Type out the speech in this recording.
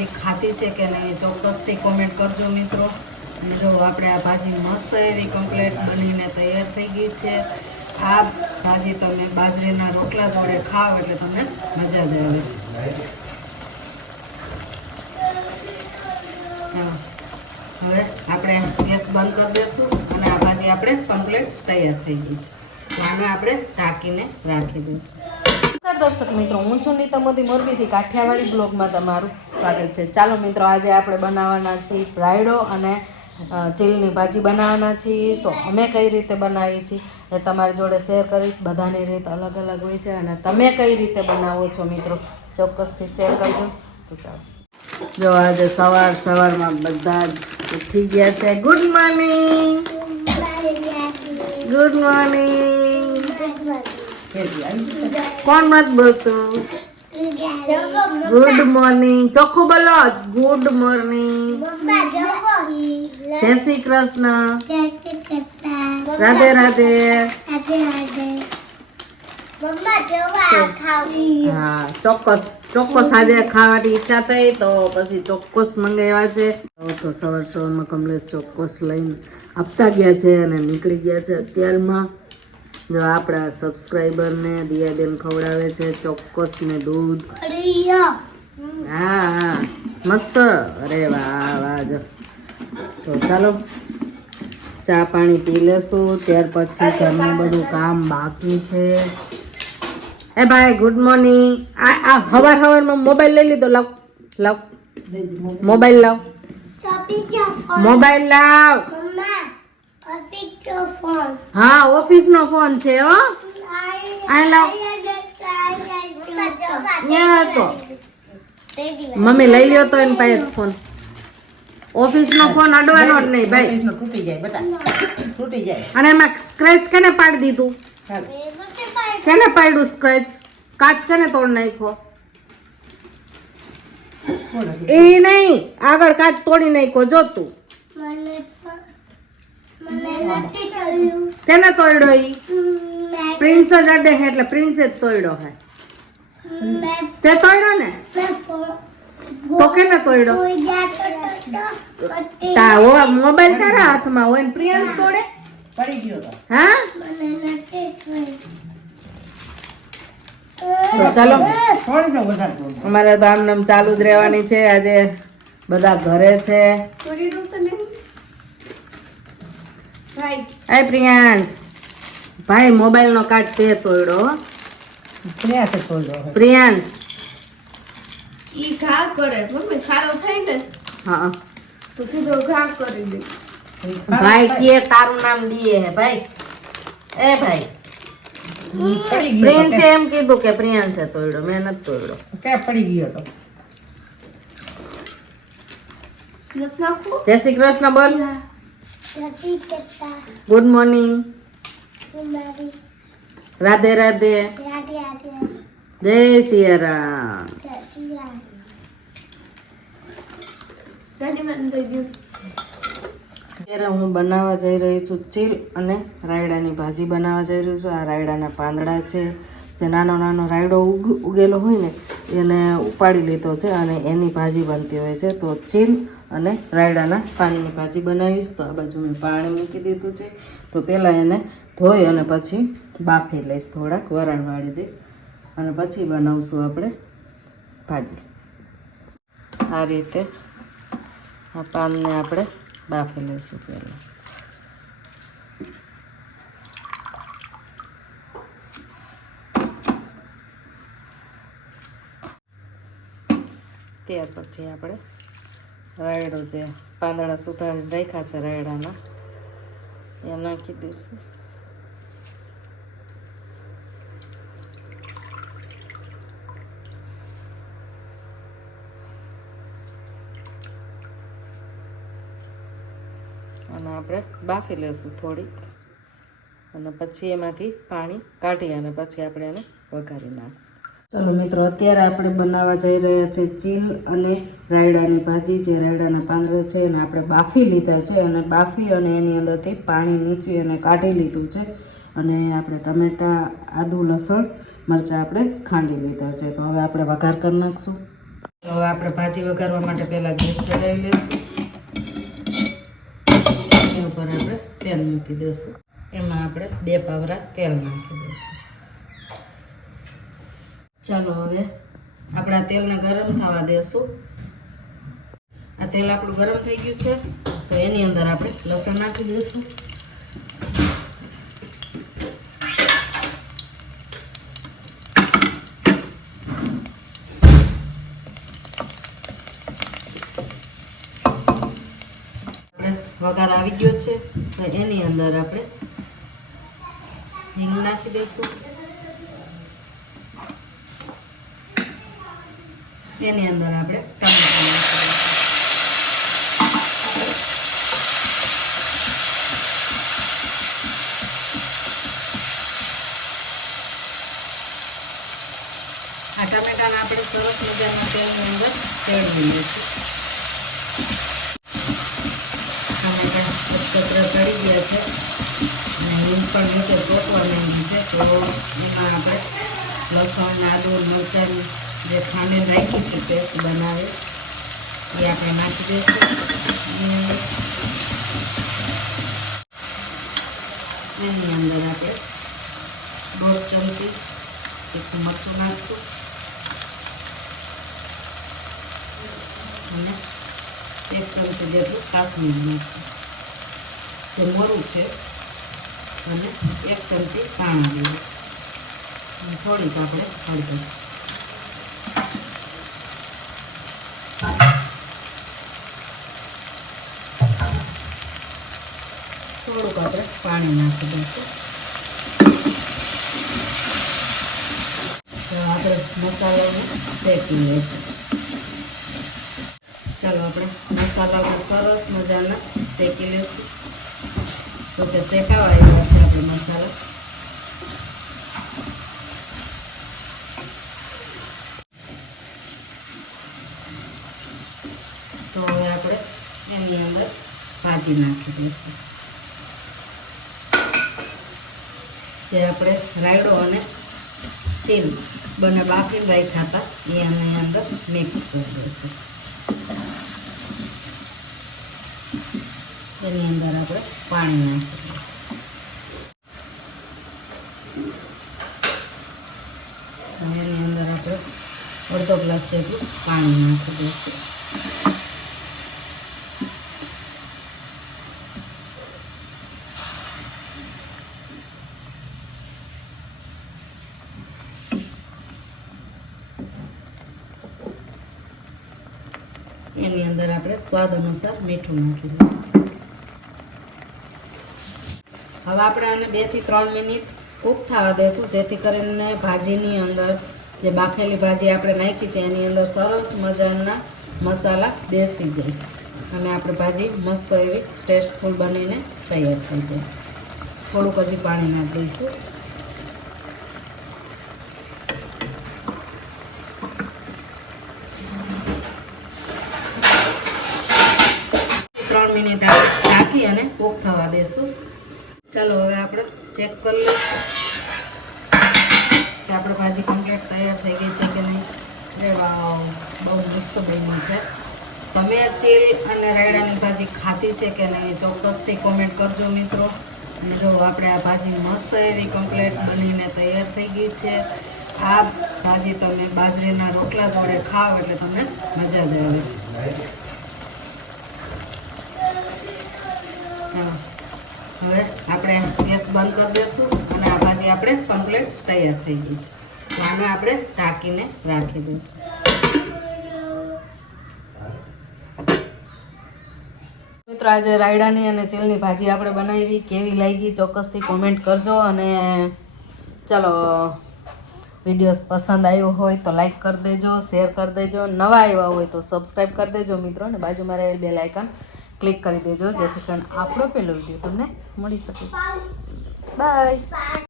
ભાજી ખાધી છે કે નહીં ચોક્કસથી કોમેન્ટ કરજો મિત્રો. અને જો આપણે આ ભાજી મસ્ત એવી કમ્પ્લેટ બનીને તૈયાર થઈ ગઈ છે, આ ભાજી તમે બાજરીના રોટલા જોડે ખાઓ એટલે તમને મજા જ આવે. હવે આપણે ગેસ બંધ કરી દઈશું અને આ ભાજી આપણે કમ્પ્લેટ તૈયાર થઈ ગઈ છે. તો આને આપણે ઢાંકીને રાખી દઈશું. દર્શક મિત્રો હું છું નીતા મોદી મોરબીથી કાઠિયાવાડી બ્લોગમાં તમારું સ્વાગત છે. ચાલો મિત્રો આજે આપણે બનાવવાના છીએ રાયડો અને ચીલની ભાજી બનાવવાના છીએ. તો અમે કઈ રીતે બનાવીએ છીએ એ તમારી જોડે શેર કરીશ. બધાની રીત અલગ અલગ હોય છે અને તમે કઈ રીતે બનાવો છો મિત્રો ચોક્કસથી શેર કરજો. તો ચાલો. જો આજે સવાર સવારમાં બધા જ ઉઠી ગયા છે. Good morning. Good morning. કોણ મત બોલતું? ગુડ મોર્નિંગ ચોખ્ખું બોલો. ગુડ મોર્નિંગ જય શ્રી કૃષ્ણ. રાધે રાધે. હા, ચોક્કસ ચોક્કસ આજે ખાવાની ઈચ્છા થઈ તો પછી ચોક્કસ મંગાવ્યા છે. તો સવાર સવારમાં કમલેશ ચોક્કસ લઈને આપતા ગયા છે અને નીકળી ગયા છે અત્યારમાં. જો આપણા સબસ્ક્રાઈબરને દિયાબેન ખવડાવે છે ચોક્કસ ને દૂધ. હા હા. મસ્ત. અરે વાહ વાહ જો. તો ચાલો ચા પાણી પી લેશું. ત્યાર પછી ઘરનું બધું કામ બાકી છે. એ ભાઈ ગુડ મોર્નિંગ આ આ હવાર હવારમાં મોબાઈલ લઈ લીધો. લાવ લાવ. મોબાઈલ લાવ. મોબાઈલ લાવ. હા ઓફિસ નો ફોન છે હો. મમ્મી લઈ લ્યો તો એને પાસે ફોન. ઓફિસ નો ફોન અડવાનો જ નહીં ભાઈ. તૂટી જાય બેટા. તૂટી જાય. અને એમાં સ્ક્રેચ કેને પાડી દીધું? કેને પાડ્યું સ્ક્રેચ કાચ કેને તોડ નાખ્યો? એ નહીં. આગળ કાચ તોડી નાખ્યો જો તું. કેને તોડ્યો ઈ? પ્રિન્સ જ અડે હે એટલે પ્રિન્સ જ તોડ્યો હે. તે તોડ્યો ને? તો કેને તોડ્યો તા ઓ મોબાઈલ તારા હાથમાં હોય ને પ્રિયંશ તોડે? પડી ગયો તો. હા? તો ચાલો. અમારે તો આમ નામ ચાલુ જ રહેવાની છે. આજે બધા ઘરે છે. હાય પ્રિયાંશ ભાઈ મોબાઈલ નો કાચ તે તોડ્યો. પ્રિયાંશ તોડ્યો પ્રિયાંશ ઈ ઘા કરે મમ્મી ખારો થાય ને હા. તો સીધો ઘા કરી દે. ભાઈ કે તારું નામ દીએ હે ભાઈ? એ ભાઈ. પ્રિન્સે એમ કીધું કે પ્રિયાંશે તોડ્યો મેં નથી તોડ્યો. ક્યાં પડી ગયો તો? જય શ્રી કૃષ્ણ બોલ. ગુડ મોર્નિંગ રાધે રાધે જય દઉં અત્યારે હું બનાવવા જઈ રહી છું ચીલ અને રાયડાની ભાજી બનાવવા જઈ રહી છું. આ રાયડાના પાંદડા છે. જે નાનો નાનો રાયડો ઉગ ઉગેલો હોય ને એને ઉપાડી લીધો છે અને એની ભાજી બનતી હોય છે. તો ચીલ અને રાયડાના પાણીની ભાજી બનાવીશ. તો આ બાજુ મેં પાણી મૂકી દીધું છે. તો પહેલાં એને ધોઈ અને પછી બાફી લઈશ થોડાક, વરાળ વાળી દઈશ. અને પછી બનાવશું આપણે ભાજી. આ રીતે આ પાનને આપણે બાફી લઈશું પહેલાં. ત્યાર પછી આપણે રાયડો જે પાંદડા સુધારી રાખ્યા છે રાયડાના એ નાખી દઈશું. અને આપણે બાફી લઈશું થોડીક. અને પછી એમાંથી પાણી કાઢી અને પછી આપણે એને વઘારી નાખશું. ચલો મિત્રો, અત્યારે આપણે બનાવવા જઈ રહ્યા છે ચીલ અને રાયડાની ભાજી, જે રાયડાના પાંદડા છે એને આપણે બાફી લીધા છે અને બાફી અને એની અંદરથી પાણી નીચી અને કાઢી લીધું છે અને આપણે ટમેટાં, આદુ, લસણ, મરચાં આપણે ખાંડી લીધા છે. તો હવે આપણે વઘાર કરી નાખશું. તો હવે આપણે ભાજી વઘારવા માટે પહેલાં ગેસ ચડાવી લઈશું. એ ઉપર આપણે તેલ મૂકી દઈશું. એમાં આપણે બે પાવરા તેલ નાખી દઈશું. ચાલો હવે આપણે આ તેલને ગરમ થવા દેશું. આ તેલ આપણું ગરમ થઈ ગયું છે, તો એની અંદર આપણે લસણ નાખી દઈશું. વઘાર આવી ગયો છે, તો એની અંદર આપણે હિંગ નાખી દઈશું. એની અંદર આપણે ટમેટા આ ટામેટાને આપણે સરસ મજાના તેલની અંદર ચડી દઈશું ટામેટા ચડી ગયા છે. અને હિંગ પણ નીચે ચોટવા માંડી છે. તો એમાં આપણે લસણ, આદુ, મરચાંની જે ખાંડે નાખી છે પેસ્ટ બનાવે. એ આપણે નાખી દઈશું. એની અંદર આપણે દોઢ ચમચી, એક મરચું નાખશું. અને એક ચમચી જેટલું કાશ્મીર નાખશું. તે મોરું છે. અને એક ચમચી દેવું અને થોડીક આપણે હળદર. થોડુંક આપણે પાણી નાખી દઈશું. તો આપણે મસાલાને શેકી લઈશું. ચાલો આપણે મસાલાને સરસ મજાના શેકી લઈશું. તો કે શેકાવા આવ્યા છે આપણે મસાલા. તો હવે આપણે એની અંદર ભાજી નાખી દઈશું. જે આપણે રાયડો અને ચીલ બંને બાફી રાખ્યા હતા, એ અમે અંદર મિક્સ કરી દઈશું. એની અંદર આપણે પાણી નાખી દઈશું. અને એની અંદર આપણે અડધો ગ્લાસ જેટલું પાણી નાખી દઈશું. એની અંદર આપણે સ્વાદ અનુસાર મીઠું નાખી દઈશું. હવે આપણે આને બેથી ત્રણ મિનિટ કૂક થવા દઈશું જેથી કરીને ભાજીની અંદર જે બાફેલી ભાજી આપણે નાખી છે, એની અંદર સરસ મજાના મસાલા બેસી જાય. અને આપણે ભાજી મસ્ત એવી ટેસ્ટફુલ બનીને તૈયાર થઈ જાય. થોડુંક હજી પાણી નાખી દઈશું. ત્રણ મિનિટ ઢાંકી અને કૂક થવા દેશું. ચાલો, હવે આપણે ચેક કરી લઈશું કે આપણે ભાજી કમ્પ્લીટ તૈયાર થઈ ગઈ છે કે નહીં. અરે વાવ બહુ મસ્ત બની છે. તમે ચીલ અને રાયડાની ભાજી ખાધી છે કે નહીં ચોક્કસથી કોમેન્ટ કરજો મિત્રો. અને જો આપણે આ ભાજી મસ્ત એવી કમ્પ્લીટ બનીને તૈયાર થઈ ગઈ છે, આ ભાજી તમે બાજરીના રોટલા જોડે ખાઓ એટલે તમને મજા જ આવે. હવે આપણે ગેસ બંધ કરી દઈશું અને આ ભાજી આપણે કમ્પ્લીટ તૈયાર થઈ ગઈ છે. તો આને આપણે ઢાંકીને રાખી દઈશું. મિત્રો, આજે રાયડાની અને ચીલની ભાજી આપણે બનાવી. કેવી લાગી ચોક્કસથી કોમેન્ટ કરજો અને ચાલો, વીડિયો પસંદ આવ્યો હોય તો લાઈક કરી દેજો શેર કરી દેજો. નવા આવ્યા હોય તો સબસ્ક્રાઈબ કરી દેજો મિત્રો, અને બાજુમાં રહેલ બે લાઇકન ક્લિક કરી દેજો જેથી કરીને આપણો પહેલો વીડિયો તમને મળી શકે. બાય.